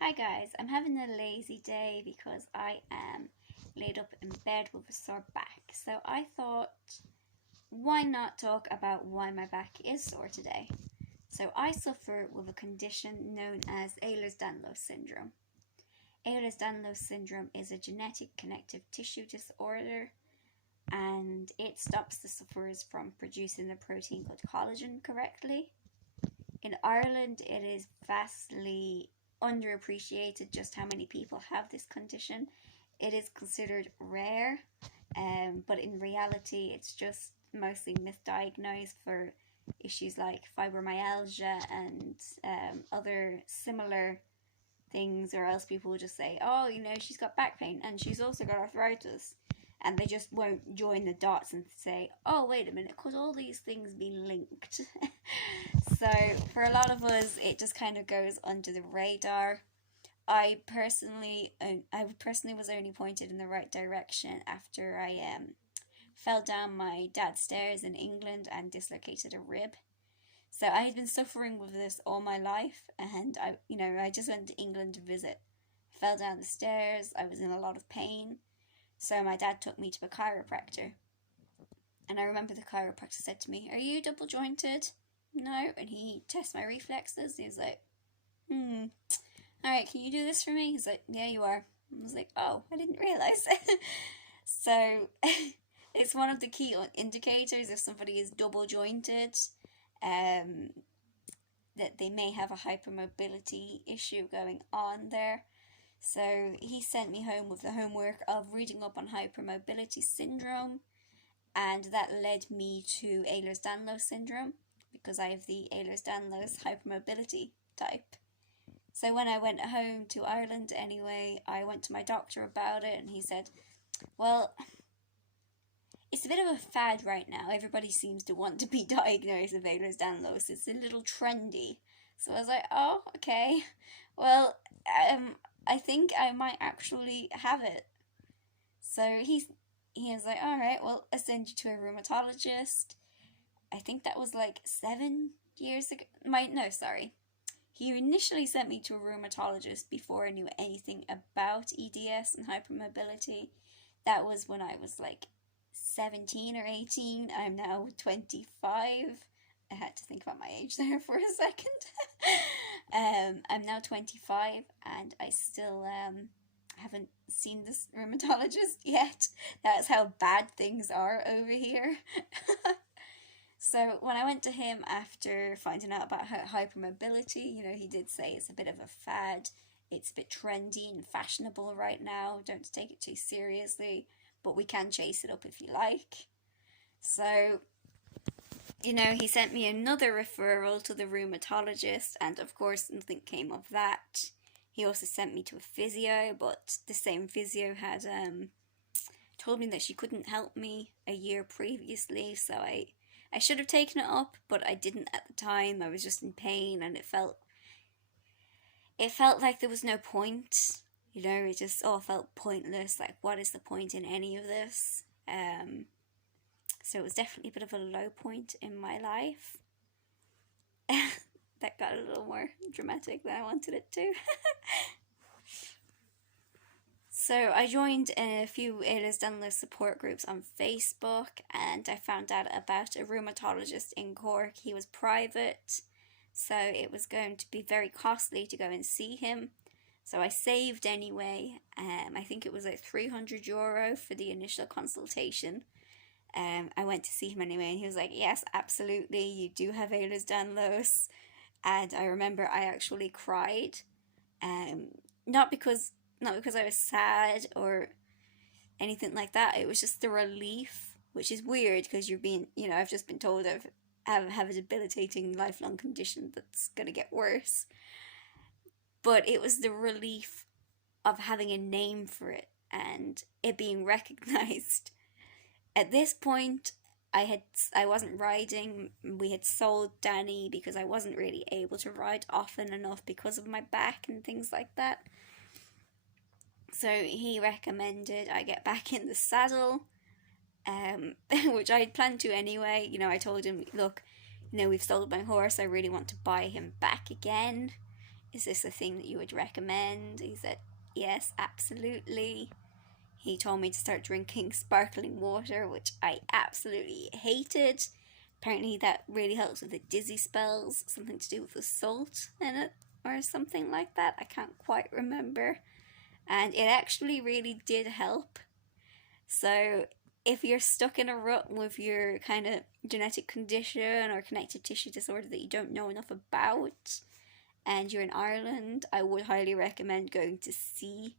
Hi guys, I'm having a lazy day because I am laid up in bed with a sore back. So I thought, why not talk about why my back is sore today? So I suffer with a condition known as Ehlers Danlos Syndrome. Ehlers Danlos Syndrome is a genetic connective tissue disorder and it stops the sufferers from producing the protein called collagen correctly. In Ireland, it is vastly underappreciated just how many people have this condition. It is considered rare, but in reality, it's just mostly misdiagnosed for issues like fibromyalgia and other similar things, or else people will just say, oh, she's got back pain and she's also got arthritis. And they just won't join the dots and say, oh, wait a minute, could all these things be linked? So, for a lot of us, it just kind of goes under the radar. I personally was only pointed in the right direction after I fell down my dad's stairs in England and dislocated a rib. So I had been suffering with this all my life, and I just went to England to visit. Fell down the stairs. I was in a lot of pain, so my dad took me to a chiropractor. And I remember the chiropractor said to me, "Are you double jointed?" No, and he tested my reflexes. He was like, all right, can you do this for me? He's like, yeah, you are. I was like, oh, I didn't realize. So it's one of the key indicators if somebody is double jointed, that they may have a hypermobility issue going on there. So he sent me home with the homework of reading up on hypermobility syndrome, and that led me to Ehlers Danlos Syndrome because I have the Ehlers Danlos hypermobility type. So when I went home to Ireland anyway, I went to my doctor about it and he said, well, it's a bit of a fad right now. Everybody seems to want to be diagnosed with Ehlers Danlos. It's a little trendy. So I was like, oh, okay. Well, I think I might actually have it. So he was like, all right, well, I'll send you to a rheumatologist. I think that was like 7 years ago. No, sorry. He initially sent me to a rheumatologist before I knew anything about EDS and hypermobility. That was when I was like 17 or 18. I'm now 25. I had to think about my age there for a second. I'm now 25 and I still haven't seen this rheumatologist yet. That's how bad things are over here. So when I went to him after finding out about hypermobility, he did say it's a bit of a fad. It's a bit trendy and fashionable right now. Don't take it too seriously, but we can chase it up if you like. So, he sent me another referral to the rheumatologist, and of course nothing came of that. He also sent me to a physio, but the same physio had told me that she couldn't help me a year previously, so I should have taken it up, but I didn't at the time. I was just in pain and it felt like there was no point. It just all felt pointless. Like, what is the point in any of this? So it was definitely a bit of a low point in my life. That got a little more dramatic than I wanted it to. So I joined a few Ehlers Danlos support groups on Facebook, and I found out about a rheumatologist in Cork. He was private, so it was going to be very costly to go and see him. So I saved anyway. I think it was like €300 for the initial consultation. I went to see him anyway, and he was like, yes, absolutely, you do have Ehlers Danlos. And I remember I actually cried. Not because I was sad or anything like that. It was just the relief, which is weird because I've just been told I have a debilitating lifelong condition that's going to get worse. But it was the relief of having a name for it and it being recognized. At this point, I wasn't riding. We had sold Danny because I wasn't really able to ride often enough because of my back and things like that. So he recommended I get back in the saddle, which I had planned to anyway. I told him, look, we've sold my horse. I really want to buy him back again. is this a thing that you would recommend? He said, yes, absolutely. He told me to start drinking sparkling water, which I absolutely hated. Apparently, that really helps with the dizzy spells, something to do with the salt in it, or something like that. I can't quite remember. And it actually really did help. So, if you're stuck in a rut with your kind of genetic condition or connective tissue disorder that you don't know enough about, and you're in Ireland, I would highly recommend going to see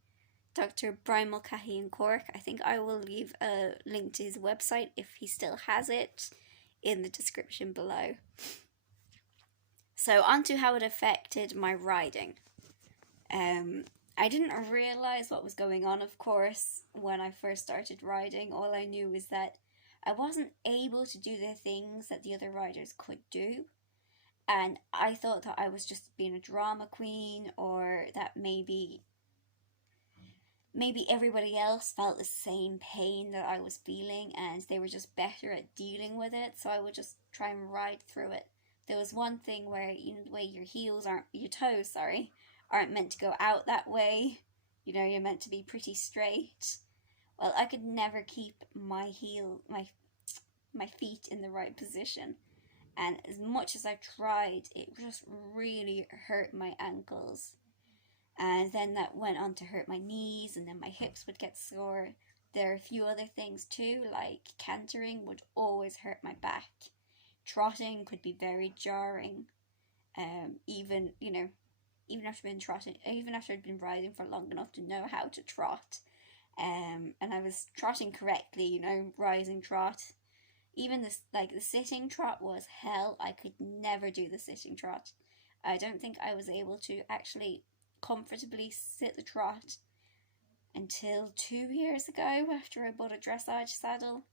Dr. Brian Mulcahy in Cork. I think I will leave a link to his website, if he still has it, in the description below. So, on to how it affected my riding. I didn't realise what was going on, of course, when I first started riding. All I knew was that I wasn't able to do the things that the other riders could do. And I thought that I was just being a drama queen, or that maybe everybody else felt the same pain that I was feeling and they were just better at dealing with it, so I would just try and ride through it. There was one thing where, the way your toes aren't meant to go out that way. You're meant to be pretty straight. Well, I could never keep my feet in the right position. And as much as I tried, it just really hurt my ankles. And then that went on to hurt my knees, and then my hips would get sore. There are a few other things too, like cantering would always hurt my back. Trotting could be very jarring. Even after I'd been riding for long enough to know how to trot. And I was trotting correctly, rising trot. Even the sitting trot was hell. I could never do the sitting trot. I don't think I was able to actually comfortably sit the trot until 2 years ago, after I bought a dressage saddle,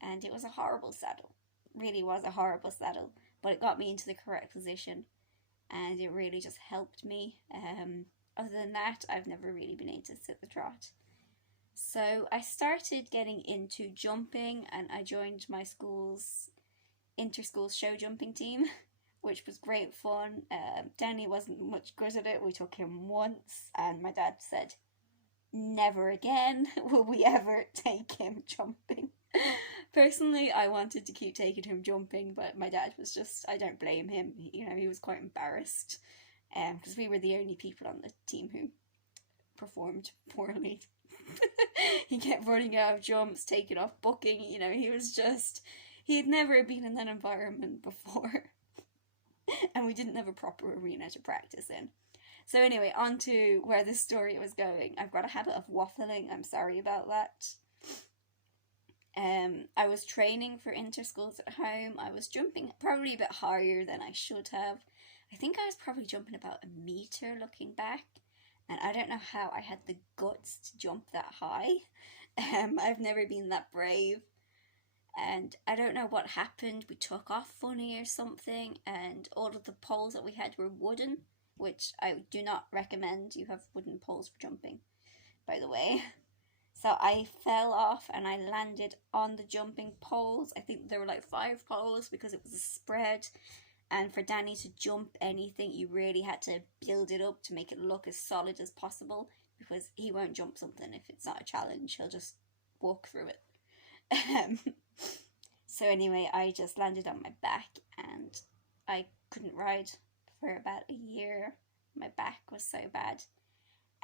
and it was a horrible saddle. Really was a horrible saddle, but it got me into the correct position, and it really just helped me. Other than that, I've never really been able to sit the trot. So I started getting into jumping, and I joined my school's inter-school show jumping team, which was great fun. Danny wasn't much good at it. We took him once, and my dad said, never again will we ever take him jumping. Personally, I wanted to keep taking him jumping, but my dad was just, I don't blame him. He was quite embarrassed, because we were the only people on the team who performed poorly. He kept running out of jumps, taking off booking. He had never been in that environment before. And we didn't have a proper arena to practice in. So anyway, on to where this story was going. I've got a habit of waffling. I'm sorry about that. I was training for inter-schools at home. I was jumping probably a bit higher than I should have. I think I was probably jumping about 1 meter looking back. And I don't know how I had the guts to jump that high. I've never been that brave. And I don't know what happened. We took off funny or something, and all of the poles that we had were wooden, which I do not recommend. You have wooden poles for jumping, by the way. So I fell off and I landed on the jumping poles. I think there were like 5 poles because it was a spread. And for Danny to jump anything, you really had to build it up to make it look as solid as possible, because he won't jump something if it's not a challenge. He'll just walk through it. So anyway, I just landed on my back and I couldn't ride for about a year. My back was so bad.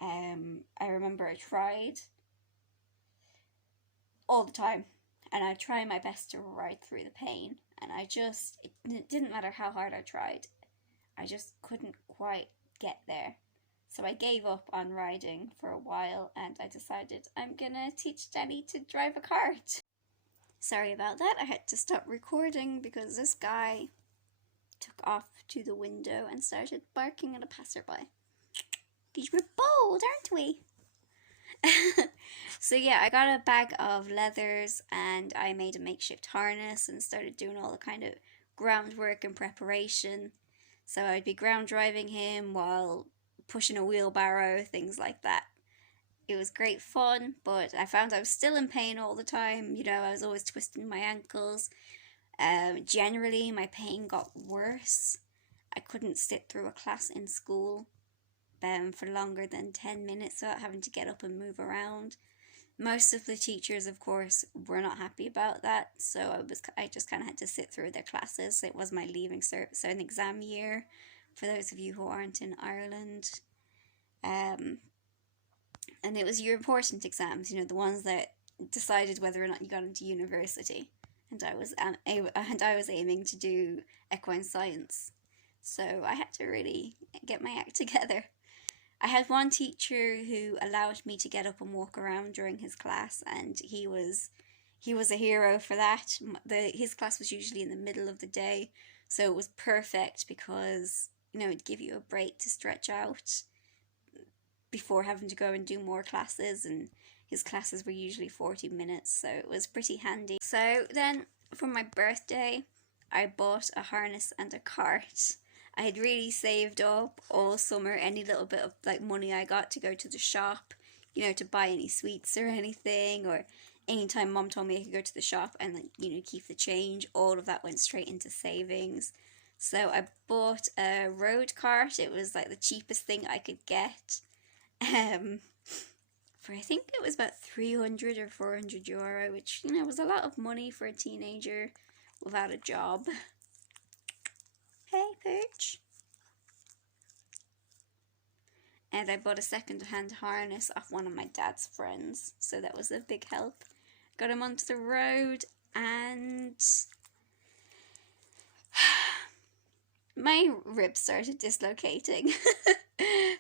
I remember I tried all the time, and I tried my best to ride through the pain, and it didn't matter how hard I tried, I just couldn't quite get there. So I gave up on riding for a while, and I decided I'm gonna teach Danny to drive a cart. Sorry about that, I had to stop recording because this guy took off to the window and started barking at a passerby. Because we're bold, aren't we? So yeah, I got a bag of leathers and I made a makeshift harness and started doing all the kind of groundwork and preparation. So I'd be ground driving him while pushing a wheelbarrow, things like that. It was great fun, but I found I was still in pain all the time. I was always twisting my ankles. Generally, my pain got worse. I couldn't sit through a class in school for longer than 10 minutes without having to get up and move around. Most of the teachers, of course, were not happy about that, so I just kind of had to sit through their classes. It was my leaving cert, so an exam year, for those of you who aren't in Ireland. And it was your important exams, the ones that decided whether or not you got into university. And I was aiming to do equine science, so I had to really get my act together. I had one teacher who allowed me to get up and walk around during his class, and he was a hero for that. His class was usually in the middle of the day, so it was perfect because it'd give you a break to stretch out before having to go and do more classes, and his classes were usually 40 minutes, so it was pretty handy. So then, for my birthday, I bought a harness and a cart. I had really saved up all summer any little bit of money I got to go to the shop, to buy any sweets or anything, or anytime Mom told me I could go to the shop and keep the change. All of that went straight into savings. So I bought a road cart. It was the cheapest thing I could get. For I think it was about 300 or 400 euro, which was a lot of money for a teenager without a job. Hey, Pooch. And I bought a second-hand harness off one of my dad's friends, so that was a big help. Got him onto the road, and my ribs started dislocating.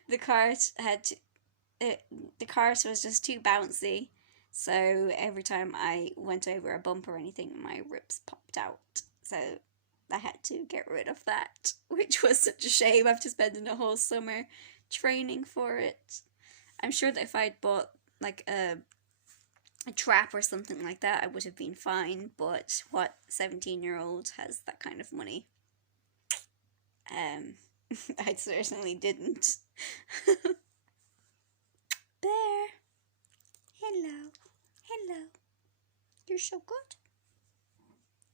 The cart was just too bouncy, so every time I went over a bump or anything, my ribs popped out. So I had to get rid of that, which was such a shame after spending a whole summer training for it. I'm sure that if I'd bought a trap or something like that, I would have been fine, but what 17-year-old has that kind of money? I certainly didn't. Bear, hello, hello. You're so good.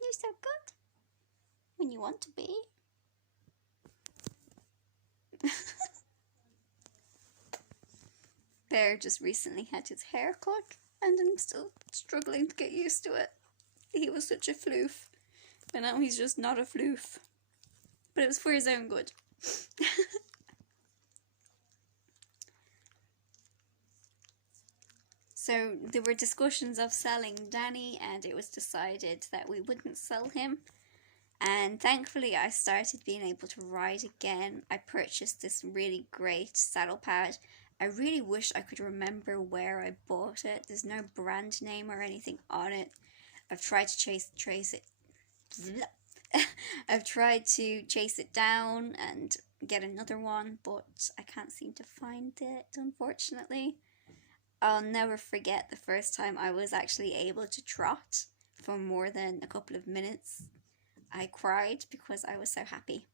You're so good. When you want to be. Bear just recently had his hair cut, and I'm still struggling to get used to it. He was such a floof, but now he's just not a floof. But it was for his own good. So there were discussions of selling Danny, and it was decided that we wouldn't sell him. And thankfully I started being able to ride again. I purchased this really great saddle pad. I really wish I could remember where I bought it. There's no brand name or anything on it. I've tried to trace it. I've tried to chase it down and get another one, but I can't seem to find it, unfortunately. I'll never forget the first time I was actually able to trot for more than a couple of minutes. I cried because I was so happy.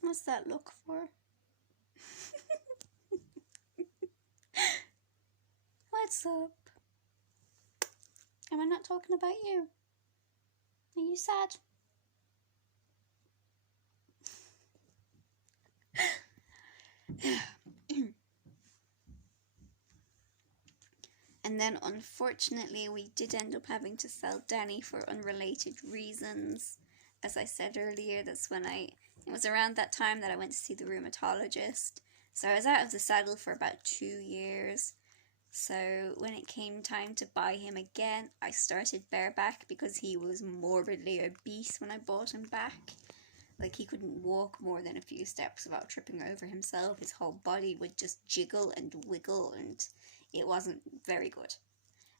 What's that look for? What's up? Am I not talking about you? Are you sad? And then unfortunately we did end up having to sell Danny for unrelated reasons. As I said earlier, it was around that time that I went to see the rheumatologist. So I was out of the saddle for about 2 years. So when it came time to buy him again, I started bareback because he was morbidly obese when I bought him back. He couldn't walk more than a few steps without tripping over himself. His whole body would just jiggle and wiggle, and it wasn't very good.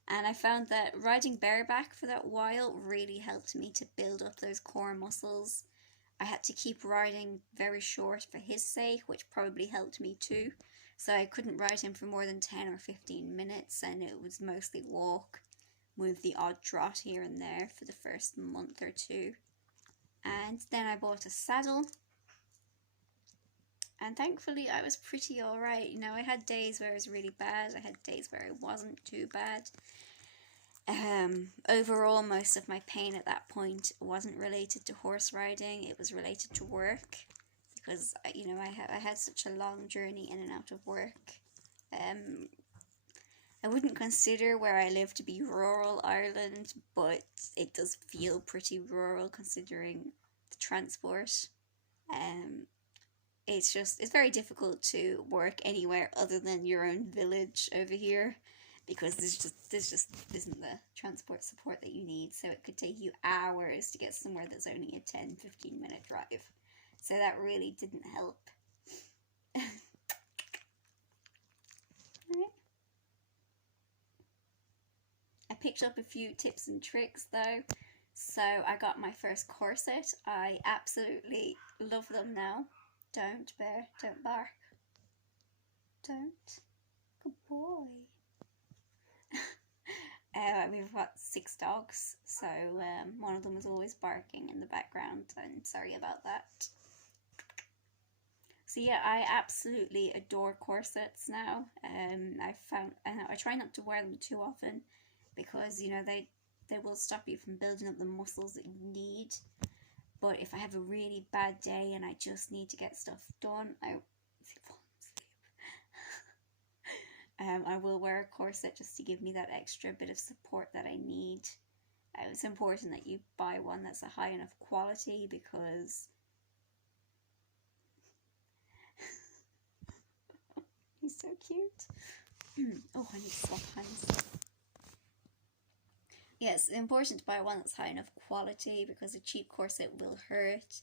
And I found that riding bareback for that while really helped me to build up those core muscles. I had to keep riding very short for his sake, which probably helped me too. So I couldn't ride him for more than 10 or 15 minutes, and it was mostly walk with the odd trot here and there for the first month or two. And then I bought a saddle, and thankfully I was pretty alright. I had days where it was really bad, I had days where it wasn't too bad. Overall, most of my pain at that point wasn't related to horse riding, it was related to work. Because, I had such a long journey in and out of work. I wouldn't consider where I live to be rural Ireland, but it does feel pretty rural considering the transport. Um, it's very difficult to work anywhere other than your own village over here, because there's just isn't the transport support that you need. So it could take you hours to get somewhere that's only a 10-15 minute drive. So that really didn't help. I picked up a few tips and tricks though. So I got my first corset. I absolutely love them now. Don't, Bear. Don't bark. Don't. Good boy. We've got 6 dogs, so one of them is always barking in the background. I'm sorry about that. So yeah, I absolutely adore corsets now. I try not to wear them too often, because they will stop you from building up the muscles that you need. But if I have a really bad day and I just need to get stuff done, I will wear a corset just to give me that extra bit of support that I need. It's important that you buy one that's a high enough quality, because he's so cute. Oh, I need to swap hands. Yes, it's important to buy one that's high enough quality, because a cheap corset will hurt,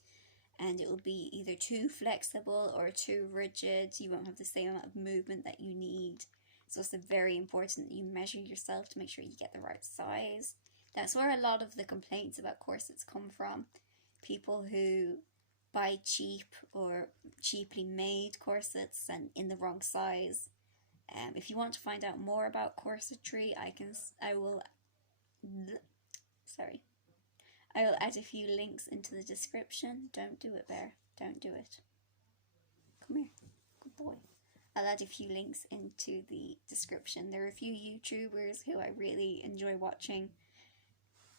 and it will be either too flexible or too rigid. You won't have the same amount of movement that you need. So it's very important that you measure yourself to make sure you get the right size. That's where a lot of the complaints about corsets come from. People who buy cheap or cheaply made corsets and in the wrong size. If you want to find out more about corsetry, I will add a few links into the description. Don't do it, Bear. Don't do it. Come here. Good boy. I'll add a few links into the description. There are a few YouTubers who I really enjoy watching,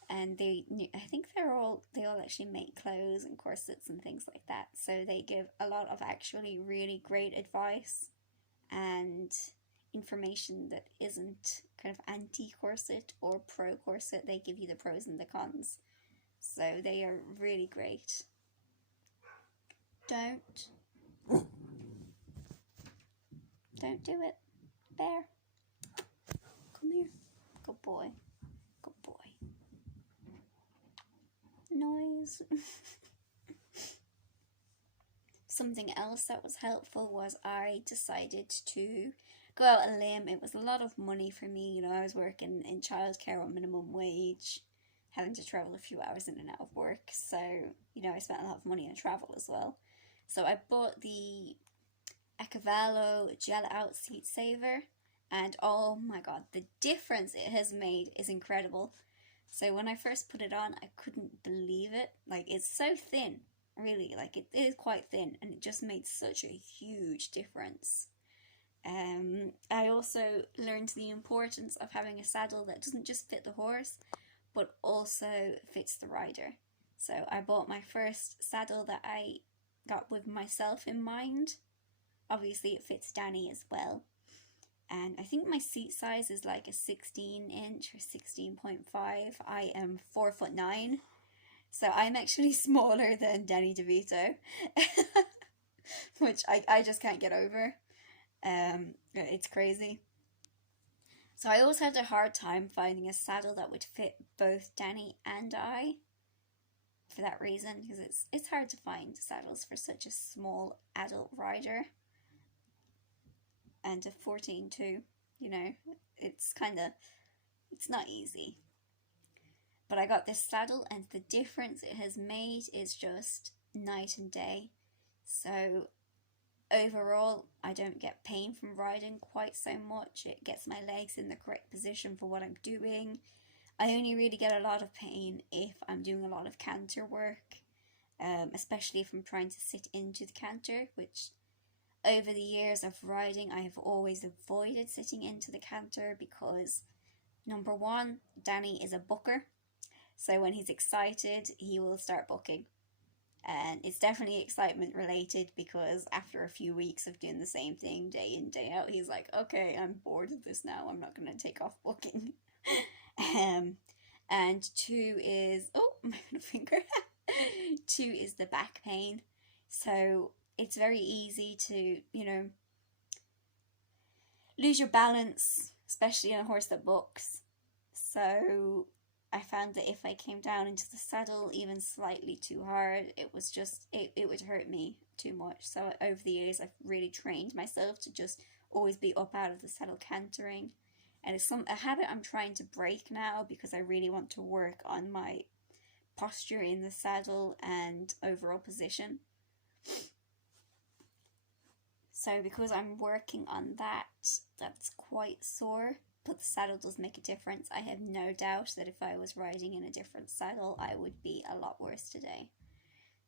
and I think they all actually make clothes and corsets and things like that. So they give a lot of actually really great advice and information that isn't kind of anti-corset or pro-corset. They give you the pros and the cons. So they are really great. Don't do it. Bear. Come here. Good boy. Good boy. Noise. Something else that was helpful was I decided to go out on a limb. It was a lot of money for me. I was working in childcare on minimum wage, having to travel a few hours in and out of work. So, I spent a lot of money on travel as well. So I bought the Cavallo Gel Out Seat Saver, and oh my god, the difference it has made is incredible. So when I first put it on, I couldn't believe it. It's so thin, really, it is quite thin, and it just made such a huge difference. I also learned the importance of having a saddle that doesn't just fit the horse, but also fits the rider. So I bought my first saddle that I got with myself in mind. Obviously it fits Danny as well. And I think my seat size is like a 16-inch or 16.5. I am 4'9", so I'm actually smaller than Danny DeVito, which I just can't get over. It's crazy. So I always had a hard time finding a saddle that would fit both Danny and I, for that reason, because it's hard to find saddles for such a small adult rider. And a 14 too, it's not easy. But I got this saddle, and the difference it has made is just night and day. So overall, I don't get pain from riding quite so much. It gets my legs in the correct position for what I'm doing. I only really get a lot of pain if I'm doing a lot of canter work, especially if I'm trying to sit into the canter, which over the years of riding I have always avoided sitting into the canter, because Number one, Danny is a booker. So when he's excited, he will start booking. And it's definitely excitement related because after a few weeks of doing the same thing day in, day out, he's like, okay, I'm bored of this now. I'm not going to take off booking. And two is, oh, my finger. Two is the back pain. So it's very easy to, lose your balance, especially on a horse that books. So I found that if I came down into the saddle even slightly too hard, it would hurt me too much. So over the years, I've really trained myself to just always be up out of the saddle cantering. And it's a habit I'm trying to break now because I really want to work on my posture in the saddle and overall position. So because I'm working on that, that's quite sore. But the saddle does make a difference. I have no doubt that if I was riding in a different saddle, I would be a lot worse today.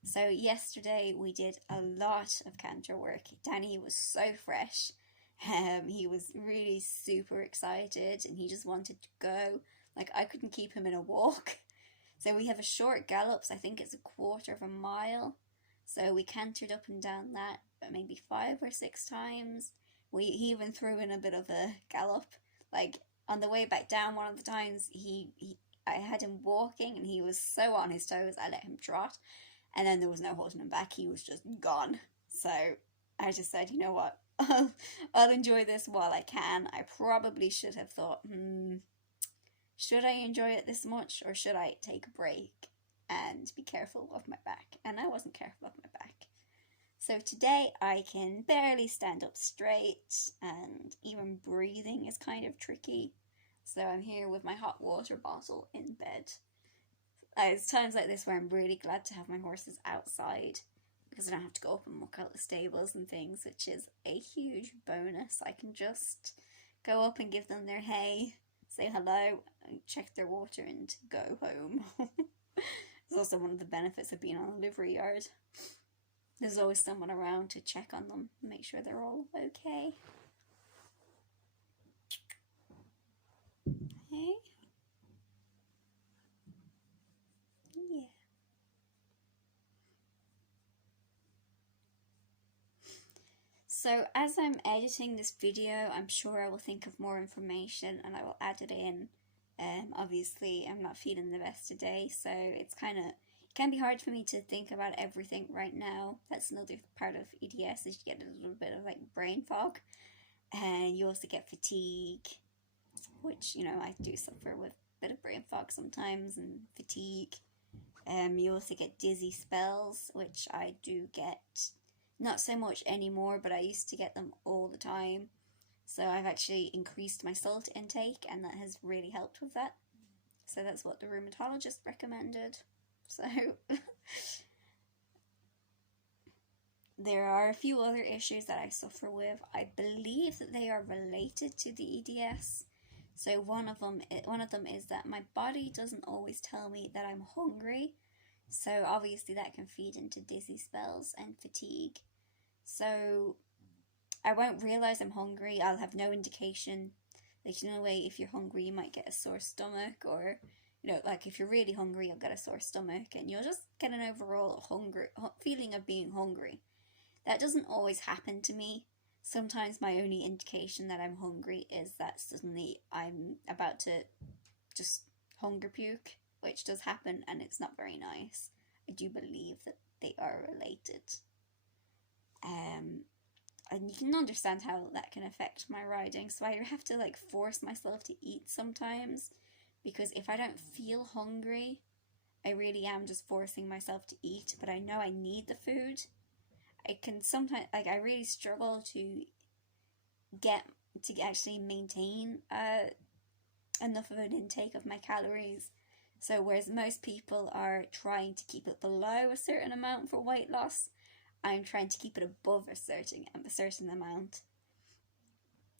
So yesterday we did a lot of canter work. Danny was so fresh. He was really super excited and he just wanted to go. Like, I couldn't keep him in a walk. So we have a short gallops. I think it's a quarter of a mile. So we cantered up and down that maybe 5 or 6 times. He even threw in a bit of a gallop. Like, on the way back down one of the times, I had him walking and he was so on his toes, I let him trot. And then there was no holding him back. He was just gone. So I just said, you know what? I'll enjoy this while I can. I probably should have thought, should I enjoy it this much or should I take a break and be careful of my back? And I wasn't careful of my back. So today I can barely stand up straight and even breathing is kind of tricky. So I'm here with my hot water bottle in bed. It's times like this where I'm really glad to have my horses outside because I don't have to go up and muck out the stables and things, which is a huge bonus. I can just go up and give them their hay, say hello, check their water and go home. It's also one of the benefits of being on a livery yard. There's always someone around to check on them, make sure they're all okay. Hey? Yeah. So as I'm editing this video, I'm sure I will think of more information and I will add it in. Obviously, I'm not feeling the best today, so it can be hard for me to think about everything right now. That's another part of EDS, is you get a little bit of like brain fog, and you also get fatigue, which, I do suffer with a bit of brain fog sometimes and fatigue. You also get dizzy spells, which I do get, not so much anymore, but I used to get them all the time. So I've actually increased my salt intake and that has really helped with that. So that's what the rheumatologist recommended. So there are a few other issues that I suffer with. I believe that they are related to the EDS. So one of them is that my body doesn't always tell me that I'm hungry. So obviously that can feed into dizzy spells and fatigue. So I won't realize I'm hungry. I'll have no indication. Like, in a way, if you're hungry, you might get a sore stomach, or, like if you're really hungry, you'll get a sore stomach, and you'll just get an overall feeling of being hungry. That doesn't always happen to me. Sometimes my only indication that I'm hungry is that suddenly I'm about to just hunger puke, which does happen, and it's not very nice. I do believe that they are related. And you can understand how that can affect my riding. So I have to force myself to eat sometimes, because if I don't feel hungry, I really am just forcing myself to eat, but I know I need the food. I can sometimes, I really struggle to actually maintain enough of an intake of my calories. So whereas most people are trying to keep it below a certain amount for weight loss, I'm trying to keep it above a certain amount.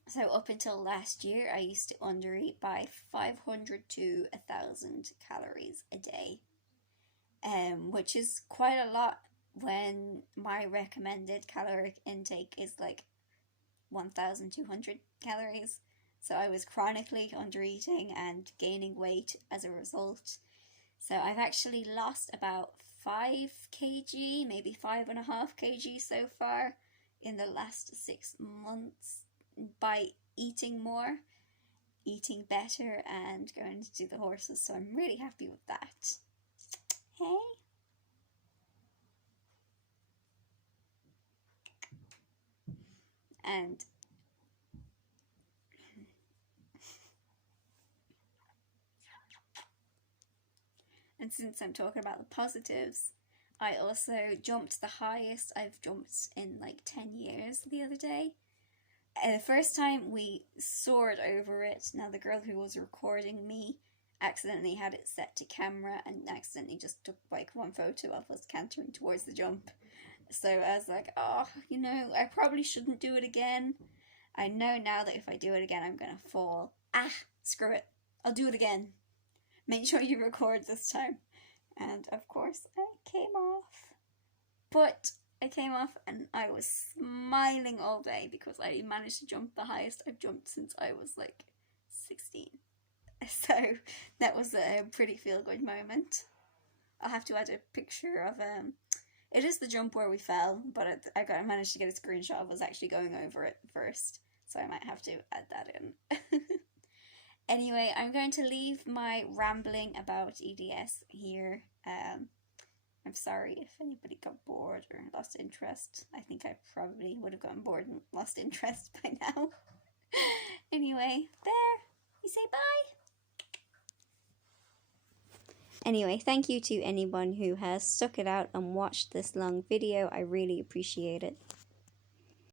So up until last year, I used to undereat by 500 to 1,000 calories a day, which is quite a lot when my recommended caloric intake is 1,200 calories. So I was chronically undereating and gaining weight as a result. So I've actually lost about 5 kg, maybe 5.5 kg so far in the last 6 months by eating more, eating better, and going to do the horses. So I'm really happy with that. Hey? And since I'm talking about the positives, I also jumped the highest I've jumped in like 10 years the other day. The first time we soared over it. Now the girl who was recording me accidentally had it set to camera and accidentally just took like one photo of us cantering towards the jump. So I was like, oh, you know, I probably shouldn't do it again. I know now that if I do it again, I'm going to fall. Ah, screw it. I'll do it again. Make sure you record this time. And of course, I came off. But I came off and I was smiling all day because I managed to jump the highest I've jumped since I was like 16. So that was a pretty feel-good moment. I'll have to add a picture of it is the jump where we fell, but I managed to get a screenshot of us actually going over it first, so I might have to add that in. Anyway, I'm going to leave my rambling about EDS here. I'm sorry if anybody got bored or lost interest. I think I probably would have gotten bored and lost interest by now. Anyway, there. You say bye. Anyway, thank you to anyone who has stuck it out and watched this long video. I really appreciate it.